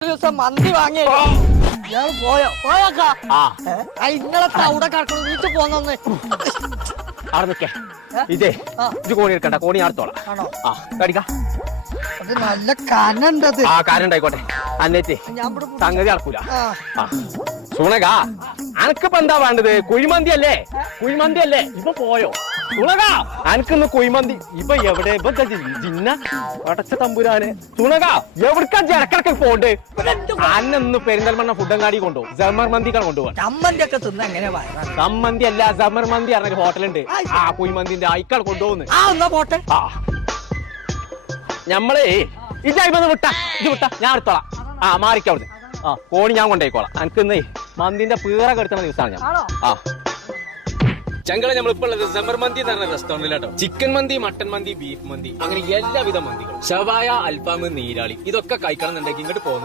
ദിവസം മന്തി വാങ്ങിയോ ഞാൻ പോയോക്കാ ഇന്നലെ അവിടെ കിടക്കണം വീട്ടിൽ പോന്നെ അവിടെ നിക്കേ ഇതേ ഇത് കോണി എടുക്കണ്ട കോണി അടുത്തോളാം ആണോ ആ കടിക്ക അത് നല്ല കനുണ്ടത് ആ കാര്യം ഉണ്ടായിക്കോട്ടെ അന്നേറ്റ് ഞാൻ സംഗതി നടക്കൂല ആ സുണക അനക്കിപ്പോ എന്താ വേണ്ടത് കുഴിമന്തി അല്ലേ ഇപ്പൊ പോയോ സുണക അനക്കിന്ന് കുഴിമന്തി ഇപ്പൊ എവിടെ ഇപ്പൊ ജിന്ന അടച്ച തമ്പുരാന് സുണക എവിടക്കാ ഇടക്കിടക്ക് പോണ്ട് അന്നൊന്ന് പെരിന്തൽമണ്ണ ഫുഡങ്ങാടി കൊണ്ടുപോകും ജമർ മന്തിക്കാണ് കൊണ്ടുപോകാൻ ചമ്മന്തി ഒക്കെ തിന്ന എങ്ങനെ സമ്മന്തി അല്ല ജമർ മന്തി പറഞ്ഞൊരു ഹോട്ടലുണ്ട് ആ കുഴിമന്തിന്റെ അയക്കാൾ കൊണ്ടുപോകുന്നു എന്നാ പോട്ടെ ആ ഞമ്മളേ ഇതായിന്ന് വിട്ട ഞാൻ എടുത്തോളാം ആ മാറിക്കവിടുന്ന് ആ കോണി ഞാൻ കൊണ്ടേക്കോളാം എനിക്കിന്നേ മന്തിന്റെ പീറ കെടുത്തുന്ന ദിവസമാണ് ഞാൻ ആ ചങ്കള നമ്മളിപ്പോൾ ഉള്ളത് ജമർ മന്തി എന്ന് പറഞ്ഞ റെസ്റ്റോറന്റിലാട്ടോ ചിക്കൻ മന്തി മട്ടൻ മന്തി ബീഫ് മന്തി അങ്ങനെ എല്ലാവിധ മന്തികളും ഷവായ അൽഫാം നീരാളി ഇതൊക്കെ കഴിക്കണം എന്നുണ്ടെങ്കിൽ ഇങ്ങോട്ട് പോകുന്നു